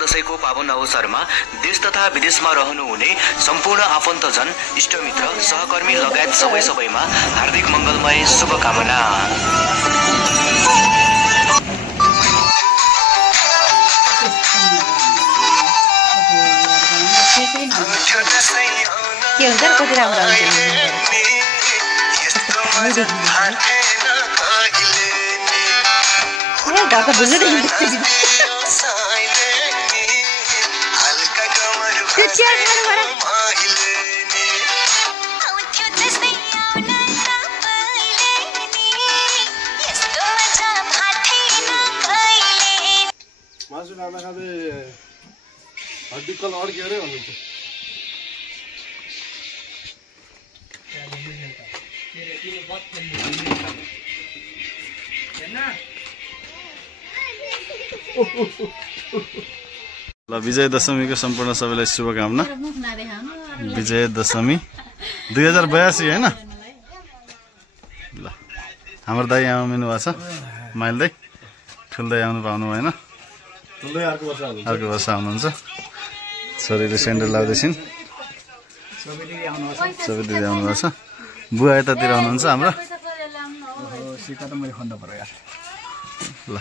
दशैंको पावन अवसरमा देश तथा विदेशमा रहनुहुने सम्पूर्ण आफन्तजन, इष्टमित्र, सहकर्मी लगायत सबैमा हार्दिक मंगलमय शुभकामना। के हुन्छ कति राम्रो हुन्छ घरको भुल्नुदेखि मासु खाँदा खाँदै हड्डी कल अड्क्यो अरे भन्नुहुन्छ। ल विजय दशमीको सम्पूर्ण सबैलाई शुभकामना। विजय दशमी 2082 हैन। ल हाम्रो दाइ आउनु भएको छ, माइल दाइ, ठुल दाइ आउनु पाउनु भएन, अर्को वर्ष आउनुहुन्छ। छोरीले सेन्डल लाउँदैछिन्, सबै दिदी आउनु भएको छ। बुवा यतातिर आउनुहुन्छ हाम्रो। ल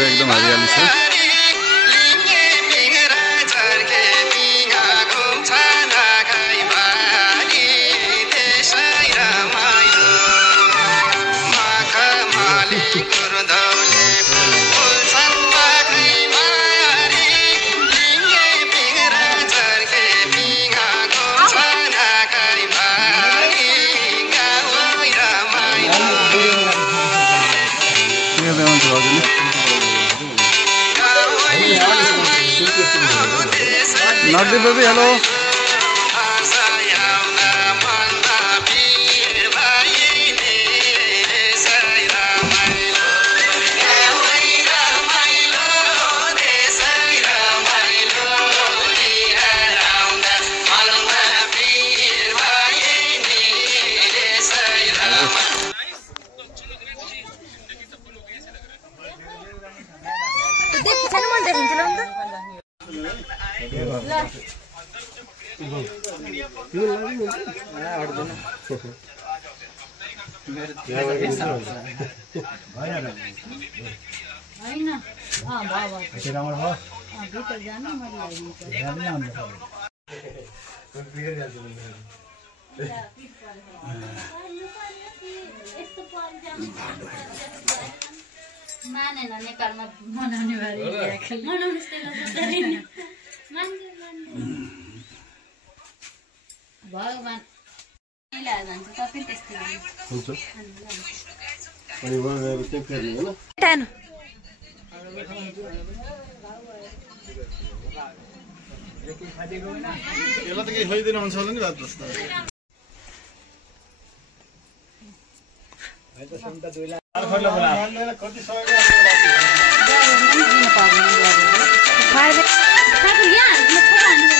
एकदम हरियाली छ। नगदी बेबी हेलो। मानेन नेपालमा मनाउने बारे मनाउने भगवान जान्छ तपाईँ त्यस्तै हुन्छ। अनि उहाँहरु के गर्ने हैन टान यसलाई त के खाइदिन हुन्छ होला नि भात जस्तो। भाइ त सन्ता दुईला खर्ला बना कति समय फाइल साथी यहाँ म फोटो हान्नु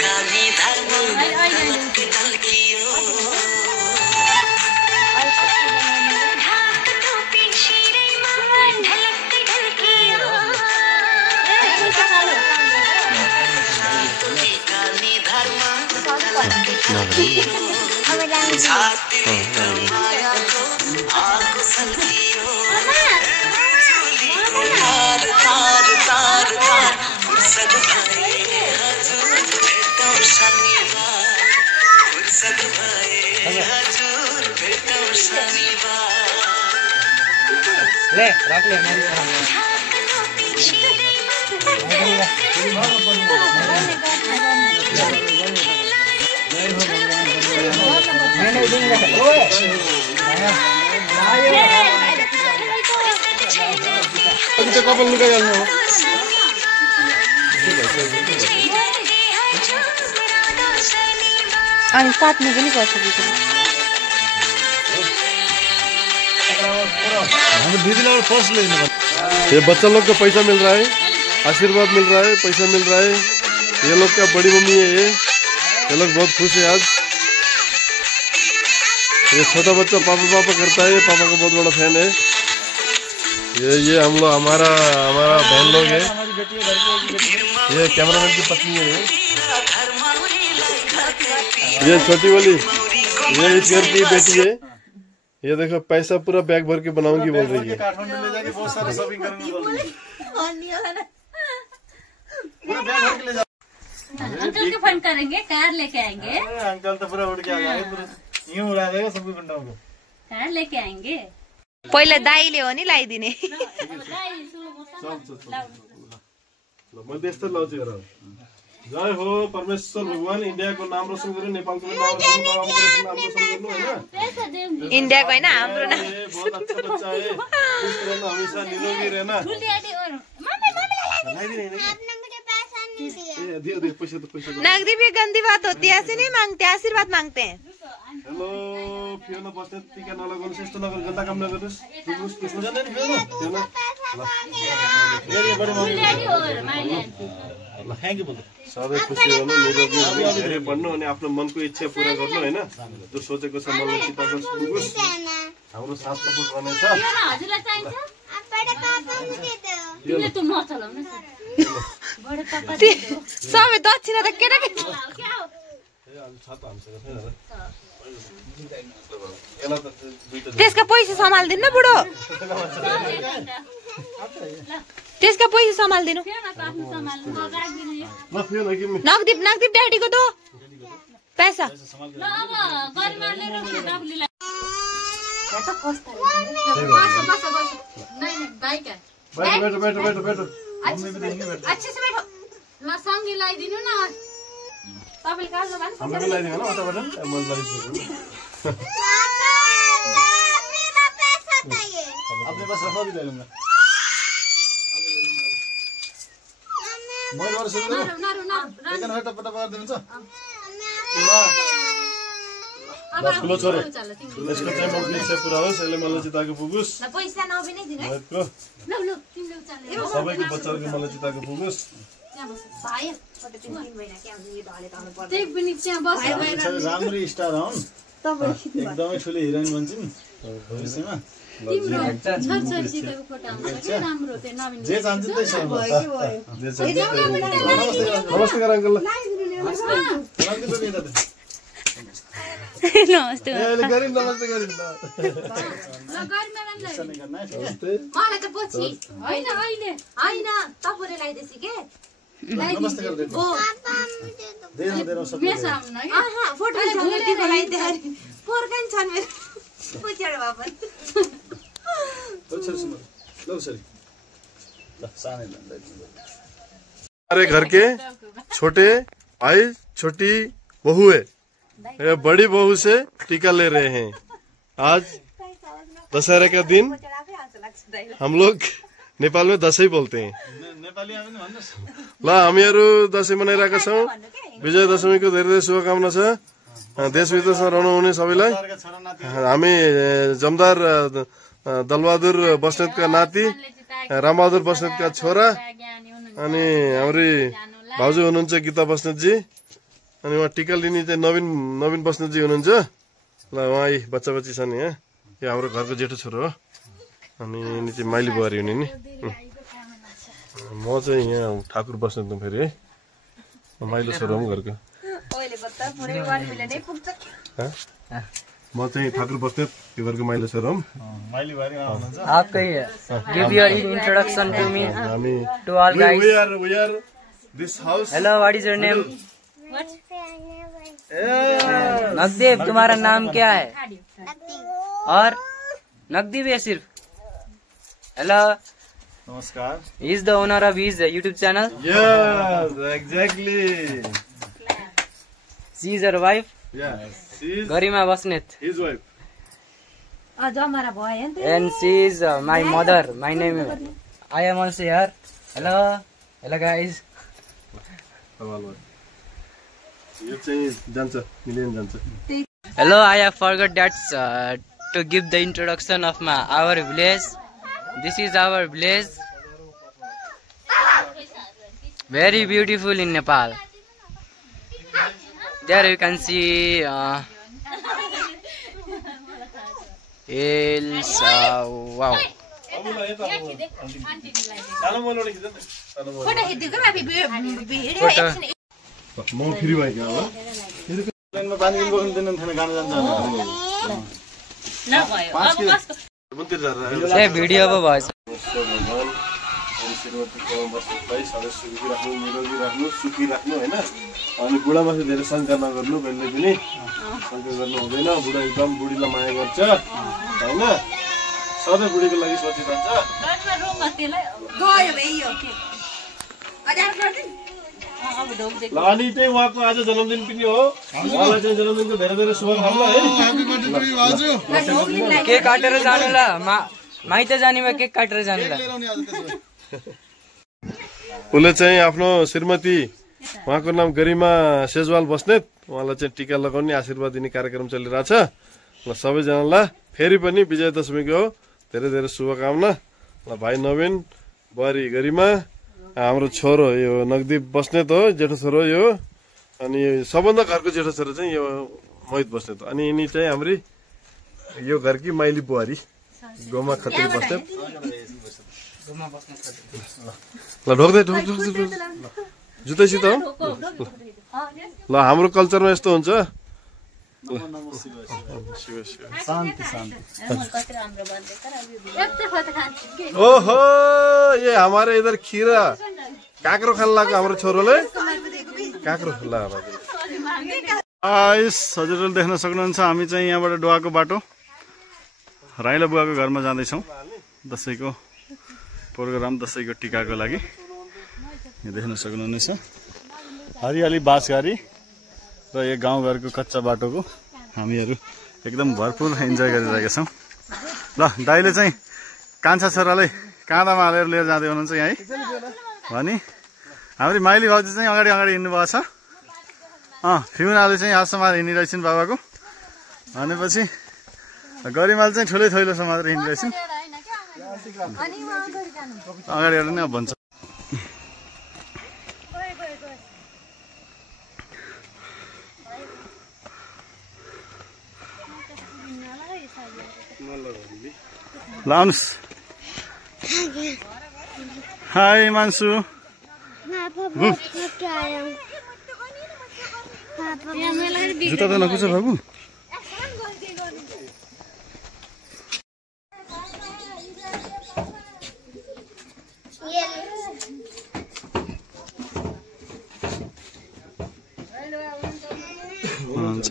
काली धर्म टल्कियो ढाक टोपी शिरैमा ढलक ढल्कियो काली धर्म टल्क टल्कियो छाती मायाको आगो सल्कियो तार तार तार तार सदभाए शनिवार ले रख ले कपाल लुकाइहाल्नु हो अनि काट्नु पनि पर्छ हाम्रो दिदीलाई फर्स्ट लेख्नु ये बच्चा लोग का पैसा मिल रहा है, आशीर्वाद मिल रहा है, पैसा मिल रहा है। ये लोग क्या बड़ी मम्मी है ये लोग बहुत खुश है आज। ये छोटा बच्चा पापा पापा करता है, पापा का बहुत बड़ा फैन है। ये हम लोग हमारा बहन लोग है। ये कैमरामैन की पत्नी है। ये छोटी वाली ये इस घर की बेटी है। ये देखो पैसा पूरा बैग भर के बनाऊंगी बोल रही है। काठमांडू ले जाके बहुत सारा शॉपिंग करूंगी बोल रही है। अंकल के फंड करेंगे, कार लेके आएंगे। अंकल तो पूरा उड़ के आ जाएगा, पूरा यूं उड़ा देगा सबको गुंडाओं को। कार लेके आएंगे। पहिले दाइले हो नि लाइदिने। मैं देशतर लाउँछु हेर। जय हो परमेश्वर भगवान, इंडिया को नाम रोशन करो, नेपाल को नाम रोशन गर्नु हैन। इंडिया को हैन हाम्रो नाम। बहुत अच्छा बच्चा है, खुश रहना, हमेशा निरोगी रहना। दे पैसा तो पैसा। नगदी भी गंदी बात होती है, ऐसे नहीं मांगते, आशीर्वाद मांगते हैं। हेलो फियोना बस्ने टीका नलगाउनुस्, यस्तो नगर, गन्दा काम नगर्नुस्। कृष्ण जाने नि फियोना फियोना ल ये बडी मम्मी ल थ्यांक यू बोल। सबै खुसी हुनु, निरोगी हुनु, धेरै बढ्नु अनि आफ्नो मनको इच्छा पूरा गर्नु हैन। जो सोचेको छ मनले चिताको पुगोस्। हाम्रो साथ सपोर्ट गर्नेछ। हजुरलाई चाहिन्छ? तिमीले त नचलाउनु न। बडे पापा सबै दक्षिणा त केटाकेटी त्यसका पैसा सम्हाल्दिनु न बुढो, त्यसका पैसा सम्हाल्दिनु। नगदीप ड्याडीको दो पैसा। अच्छे से बैठो। ल सँगै लगाइदिनु न। तपाईले काट्नु भन्छ। हाम्रो पनि लगाइदिनु न उताबाट। म लगाइदिन्छु। अपने पास रखो भी ले लूंगा। मोबाइल वाला सुन लो। लेकिन हट पटा कर देनु छ। बस खुलो छोरे। यसको चाहिँ मौलिक छ पुरा होस्, यसले मलाई चिताको पुगोस्। न पैसा नबिनै दिनु है। ल तिमीले उचाल्नु। सबैको बच्चाहरुको मलाई चिताको पुगोस्। भाइ फोटो 3 महिना के आउने यो ढले ताउनु पर्छ। त्यही पनि त्यहाँ बसेर राम्री स्टार हुन्। एकदमै ठुली हिरोइन बन्छ नि भविष्यमा। तिम्रो छोरछोरीसितको फोटो आउँछ कि राम्रो त्यो नवीन। जे चाहन्छ त्यही सब भयो। जे चाहन्छ नमस्ते गर अंकल। नमस्ते। ए गरिन नमस्ते गरिन ल। ल गरिमा नमस्ते। मलाई त पछि हैन अहिले हैन तपाईले लाइदेसी के नमस्ते कर दे। ओ दे सब बेस आउन है। आहा फोटो सँगै टिको लाइदे। पोरकान छन् मेरो। पुछेर बाबा। हमारे घर के छोटे भाई छोटी बहू है, ये बड़ी बहू से टीका ले रहे हैं। आज दशहरे का दिन हम लोग नेपाल में दशैं बोलते हैं। ल हामीहरू दशैं मनाइरहेका छौं। विजयदशमीको धेरै धेरै शुभकामना छ। देश विदेशमा रहनुहुने सबैलाई। हामी जमदार दलबहादुर बस्नेतका नाति, रामबहादुर बस्नेतका छोरा, अनि हाम्री भाउजू हुनुहुन्छ गीता बस्नेतजी, अनि उहाँ टीका लिने चाहिँ नवीन बस्नेतजी हुनुहुन्छ। ल उहाँ बच्चा बच्ची छन् यहाँ। यो हाम्रो घरको जेठो छोरो हो, अनि यिनी चाहिँ माइली बुहारी हुने नि। म चाहिँ यहाँ ठाकुर बस्नेत फेरि है, माइलो छोरो हो घरको। म चाहिँ ठाकुर बस्नेत यो घरको माइलो छोरो हो। माइली बुहारी हुनुहुन्छ। आपका ही है। Give your introduction to me. To all guys. We are this house. Hello, what is your name? नगदीप, तुम्हारा नाम क्या है? और नगदीप है सिर्फ। Hello. Namaskar. He is the owner of his YouTube channel. Yes, exactly. She is her wife. Yes, she is Garima Basnet. his wife. And she is my mother. My name is. I am also here. Hello. Hello guys. यो चाहिँ जान्छ million जान्छ Hello. I have forgot that to give the introduction of our village. This is our village. Very beautiful in Nepal. There you can see hills. Wow. म free भएको होला प्लेनमा पानी किन बोक्नु दिनु थिएन गाना जान्छ ए भिडियो पो भएछ सधैँ सुखी राख्नु निरोगी राख्नु सुखी राख्नु होइन अनि बुढा माथि धेरै शङ्का नगर्नु कहिले पनि शङ्का गर्नु हुँदैन बुढा एकदम बुढीलाई माया गर्छ होइन सधैँ बुढीको लागि सोचिरहन्छ ल अनि चाहिँ उहाँको आज जन्मदिन पनि हो उहाँलाई चाहिँ जन्मदिनको धेरै धेरै शुभकामना है केक काटेर जानु ल माइत जाने भए केक काटेर जानु ल उसले चाहिँ आफ्नो श्रीमती उहाँको नाम गरिमा सेजवाल बस्नेत उहाँलाई चाहिँ टिका लगाउने आशीर्वाद दिने कार्यक्रम चलिरहेछ ल सबैजनालाई फेरि पनि विजयादशमीको धेरै धेरै शुभकामना ल भाइ नवीन बुहारी गरिमा हाम्रो छोरो यो नगदीप बस्नेत हो जेठो छोरो यो अनि सबभन्दा घरको जेठो छोरो चाहिँ यो मोहित बस्नेत अनि यिनी चाहिँ हाम्री यो घरकी माइली बुहारी गोमा खत्री बस्नेत ल ढोक्दै जुतैसित हो ल हाम्रो कल्चरमा यस्तो हुन्छ ओहो ये हमारे इधर खीरा काँक्रो खान लाग्यो हाम्रो छोरोले काँक्रो हजुरले देख्न सक्नुहुन्छ हामी चाहिँ यहाँबाट डुवाको बाटो राइला बुवाको घरमा जाँदैछौँ दसैँको प्रोग्राम दसैँको टिकाको लागि यहाँ देख्न सक्नुहुनेछ हरियाली बाँसघारी र यो गाउँघरको कच्चा बाटोको हामीहरू एकदम भरपुर इन्जोय गरिरहेका छौँ ल दाइले चाहिँ कान्छा छोरालाई काँधामा हालेर लिएर जाँदै हुनुहुन्छ यहाँ है भने हाम्रो माइली भाउजू चाहिँ अगाडि अगाडि हिँड्नुभएको छ फिउनाले चाहिँ हात समाएर हिँडिरहेछन् बाबाको भनेपछि गरिमाले चाहिँ ठुलै थैलो समाएर हिँडिरहेछन् अगाडि नै अब भन्छ ल आउनुहोस् हाई मान्सु जुत्ता त नकुछ बाबु हुन्छ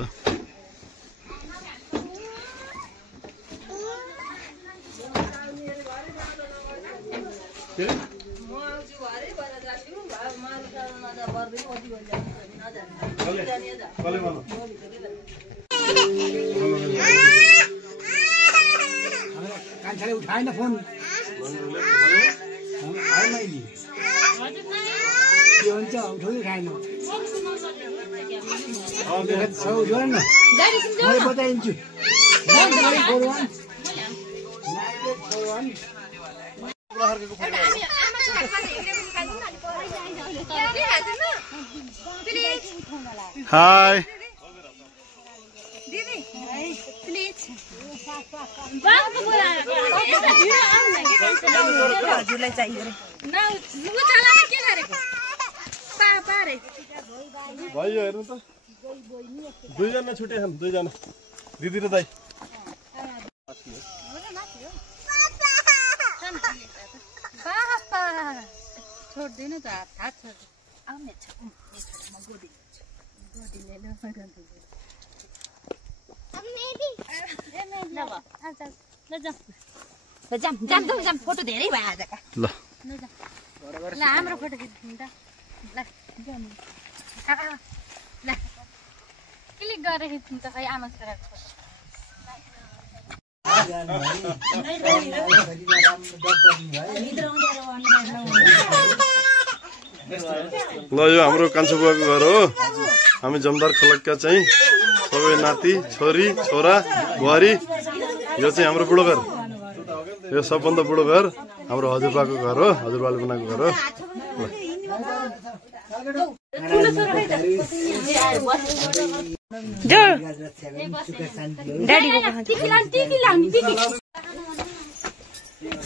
उठाएन फोन के हुन्छ उठाउनु खाएन मैले बताइदिन्छु हाई हजुरलाई चाहियो भयो हेर्नु त दुईजना छुटे छन् दुईजना दिदी र दाइ छोड्दिनु त हात छोड्छ आउने छ म गोदी ले लो अब मेबी ल जा जाम जाम त जाम फोटो धेरै भयो आजका ल ल हाम्रो फोटो खिच्नु त ल ल क्लिक गरेर खिच्नु त खै आमा छोराको फोटो ल यो हाम्रो कान्छो बुवाको घर हो हामी जमदार खलकका चाहिँ सबै नाति छोरी छोरा बुहारी यो चाहिँ हाम्रो बुढो घर यो सबभन्दा बुढो घर हाम्रो हजुरबाको घर हो हजुरबाले बनाएको घर हो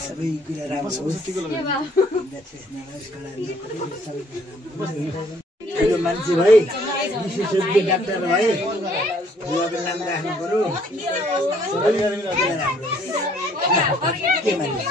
सबै कुरा राम्रो ठुलो मान्छे भाइ विशेषज्ञ डाक्टर भाइ बुवाको नाम राख्नु पर्यो के मान्छे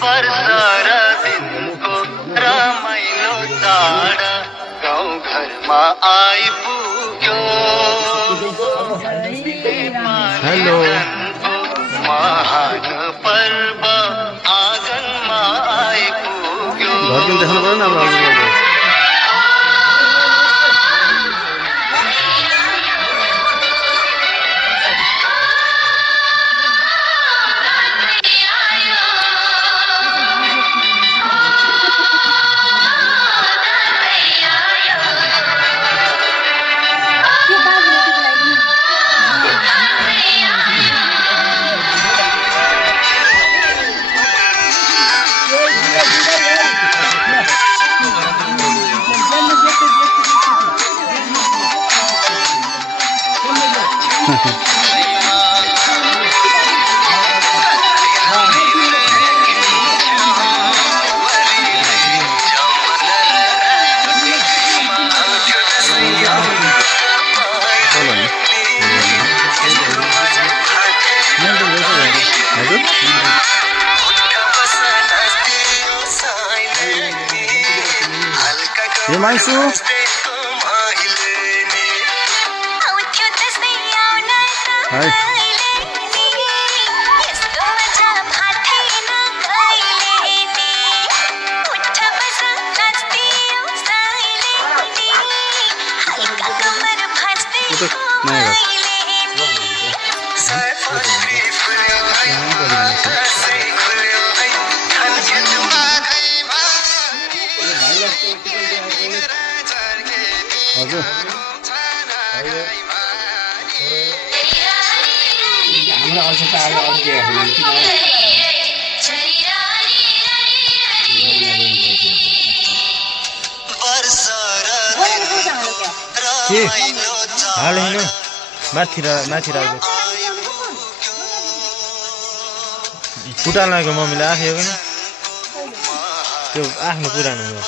सारा दिनको रमाइलो चाड गाउँ घरमा आइपुग्यो हेलो महान पर्व आँगनमा आइपुग्यो घर पनि देख्नु पर्यो नि हाम्रो हजुरबाको ये माइसु हाय हजुर हाम्रो आवश्यकता आयो अरू के हाल हिँड्नु माथि राख्नु फुटाल्नको मम्मीले आफै पनि त्यो आफ्नो पुरानो हो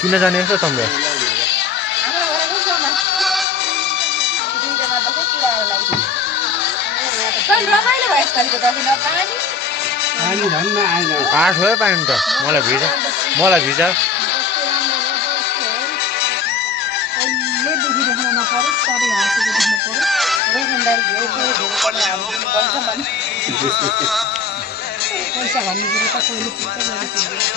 किन जाने रहेछ तम्रा आठ भयो पानी त मलाई भिजा पैसा भन्ने कुरो त कोहीले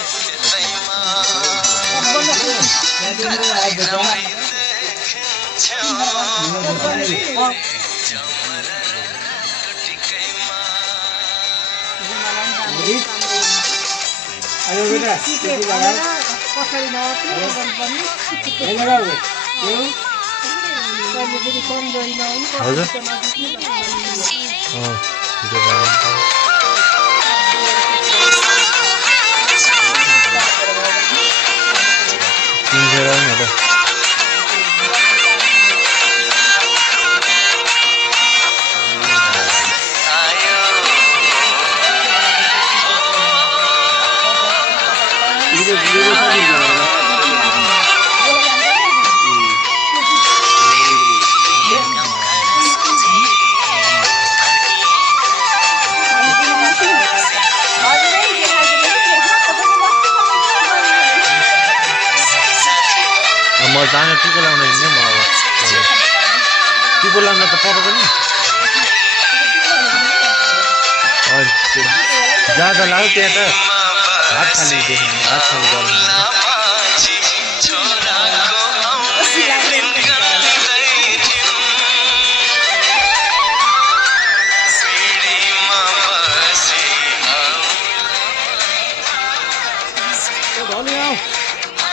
जाने टिको लाउन हिँड्ने म अब टिको लाउन त पर्दैन नि ज्यादा लाग्यो त्यहाँ त हात खाली देख्नु हात खाली गर्नु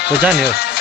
तो जाने हो